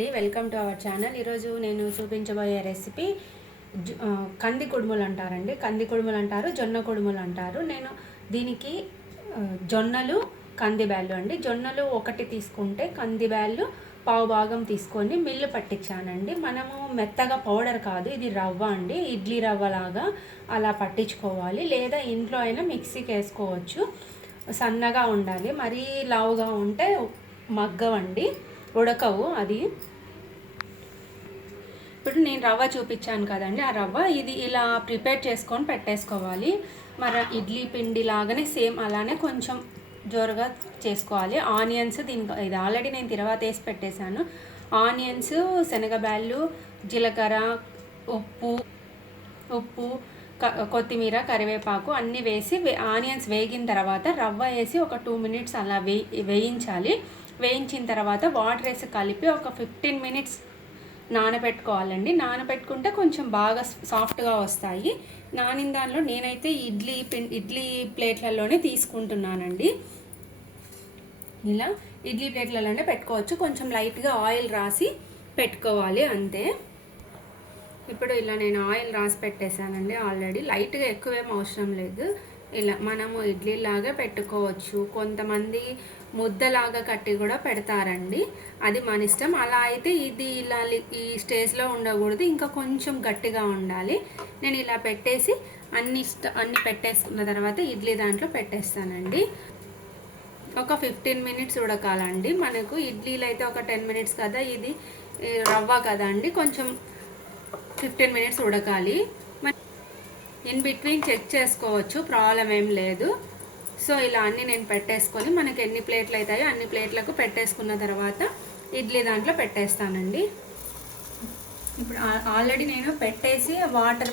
Welcome to our channel. ఈరోజు నేను చూపించబోయే రెసిపీ కంది కుడుములు అంటారండి. కంది కుడుములు అంటారు, జొన్న కుడుములు అంటారు. నేను దీనికి జొన్నలు కంది బ్యాళ్ళు అండి. జొన్నలు ఒకటి తీసుకుంటే కంది బ్యాళ్ళు పావు భాగం తీసుకొని మిల్లు పట్టించానండి. మనము మెత్తగా పౌడర్ కాదు, ఇది రవ్వ అండి, ఇడ్లీ రవ్వలాగా అలా పట్టించుకోవాలి. లేదా ఇంట్లో అయినా మిక్సీకి వేసుకోవచ్చు. సన్నగా ఉండాలి, మరీ లావుగా ఉంటే మగ్గవండి, ఉడకవు. అది ఇప్పుడు నేను రవ్వ చూపించాను కదండి, ఆ రవ్వ ఇది ఇలా ప్రిపేర్ చేసుకొని పెట్టేసుకోవాలి. మరి ఇడ్లీ పిండి లాగానే సేమ్ అలానే కొంచెం జోరుగా చేసుకోవాలి. ఆనియన్స్ దీనికి ఇది ఆల్రెడీ నేను తర్వాత వేసి పెట్టేశాను. ఆనియన్స్, శనగబ్యాళ్ళు, జీలకర్ర, ఉప్పు, కొత్తిమీర, కరివేపాకు అన్నీ వేసి ఆనియన్స్ వేగిన తర్వాత రవ్వ వేసి ఒక 2 మినిట్స్ అలా వేయించాలి. వేయించిన తర్వాత వాటర్ వేసి కలిపి ఒక 15 మినిట్స్ నానబెట్టుకోవాలండి. నానబెట్టుకుంటే కొంచెం బాగా సాఫ్ట్గా వస్తాయి. నానిన దానిలో నేనైతే ఇడ్లీ ప్లేట్లలోనే తీసుకుంటున్నానండి. ఇలా ఇడ్లీ ప్లేట్లలోనే పెట్టుకోవచ్చు. కొంచెం లైట్గా ఆయిల్ రాసి పెట్టుకోవాలి, అంతే. ఇప్పుడు ఇలా నేను ఆయిల్ రాసి పెట్టేశానండి ఆల్రెడీ. లైట్గా ఎక్కువేం అవసరం లేదు. ఇలా మనము ఇడ్లీలాగా పెట్టుకోవచ్చు. కొంతమంది ముద్దలాగా కట్టి కూడా పెడతారండి, అది మన ఇష్టం. అలా అయితే ఇది ఇలా ఈ స్టేజ్లో ఉండకూడదు, ఇంకా కొంచెం గట్టిగా ఉండాలి. నేను ఇలా పెట్టేసి అన్ని పెట్టేసుకున్న తర్వాత ఇడ్లీ దాంట్లో పెట్టేస్తానండి. ఒక 15 మినిట్స్ ఉడకాలండి. మనకు ఇడ్లీలు అయితే ఒక 10 మినిట్స్ కదా, ఇది రవ్వ కదా అండి, కొంచెం 15 మినిట్స్ ఉడకాలి. ఇన్ బిట్వీన్ చెక్ చేసుకోవచ్చు, ప్రాబ్లం ఏం లేదు. సో ఇలా అన్నీ నేను పెట్టేసుకొని మనకి ఎన్ని ప్లేట్లు అవుతాయో అన్ని ప్లేట్లకు పెట్టేసుకున్న తర్వాత ఇడ్లీ దాంట్లో పెట్టేస్తానండి. ఇప్పుడు ఆల్రెడీ నేను పెట్టేసి వాటర్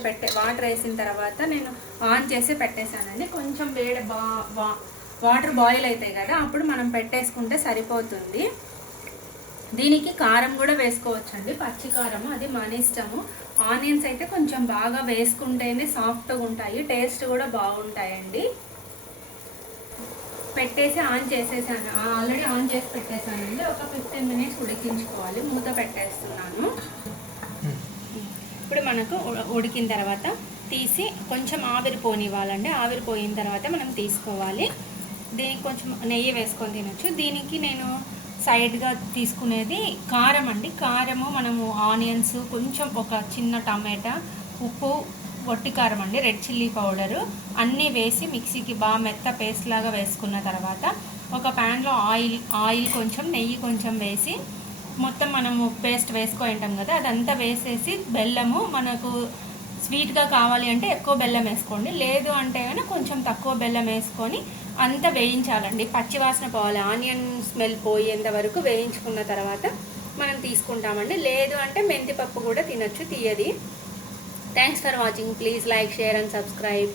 వేసిన తర్వాత నేను ఆన్ చేసి పెట్టేశానండి. కొంచెం వాటర్ బాయిల్ అవుతాయి కదా, అప్పుడు మనం పెట్టేసుకుంటే సరిపోతుంది. దీనికి కారం కూడా వేసుకోవచ్చండి, పచ్చి కారం, అది మన ఇష్టము. ఆనియన్స్ అయితే కొంచెం బాగా వేసుకుంటేనే సాఫ్ట్గా ఉంటాయి, టేస్ట్ కూడా బాగుంటాయండి. పెట్టేసి ఆన్ చేసేసాను, ఆల్రెడీ ఆన్ చేసి పెట్టేశానండి. ఒక 15 మినిట్స్ ఉడికించుకోవాలి. మూత పెట్టేస్తున్నాను. ఇప్పుడు మనకు ఉడికిన తర్వాత తీసి కొంచెం ఆవిరిపోనివ్వాలండి. ఆవిరిపోయిన తర్వాత మనం తీసుకోవాలి. దీనికి కొంచెం నెయ్యి వేసుకొని తినొచ్చు. దీనికి నేను సైడ్గా తీసుకునేది కారం అండి. కారము మనము ఆనియన్స్, కొంచెం ఒక చిన్న టమాటా, ఉప్పు, వట్టి కారం అండి, రెడ్ చిల్లీ పౌడరు అన్నీ వేసి మిక్సీకి బాగా మెత్త పేస్ట్ లాగా వేసుకున్న తర్వాత ఒక ప్యాన్లో ఆయిల్ కొంచెం, నెయ్యి కొంచెం వేసి మొత్తం మనము పేస్ట్ వేసుకుంటాం కదా, అదంతా వేసేసి బెల్లము, మనకు స్వీట్గా కావాలి అంటే ఎక్కువ బెల్లం వేసుకోండి, లేదు అంటే కొంచెం తక్కువ బెల్లం వేసుకొని అంతా వేయించాలండి. పచ్చివాసన పోవాలి, ఆనియన్ స్మెల్ పోయేంత వరకు వేయించుకున్న తర్వాత మనం తీసుకుంటామండి. లేదు అంటే మెంతిపప్పు కూడా తినొచ్చు, తీయది. Thanks for watching. Please like, share and subscribe.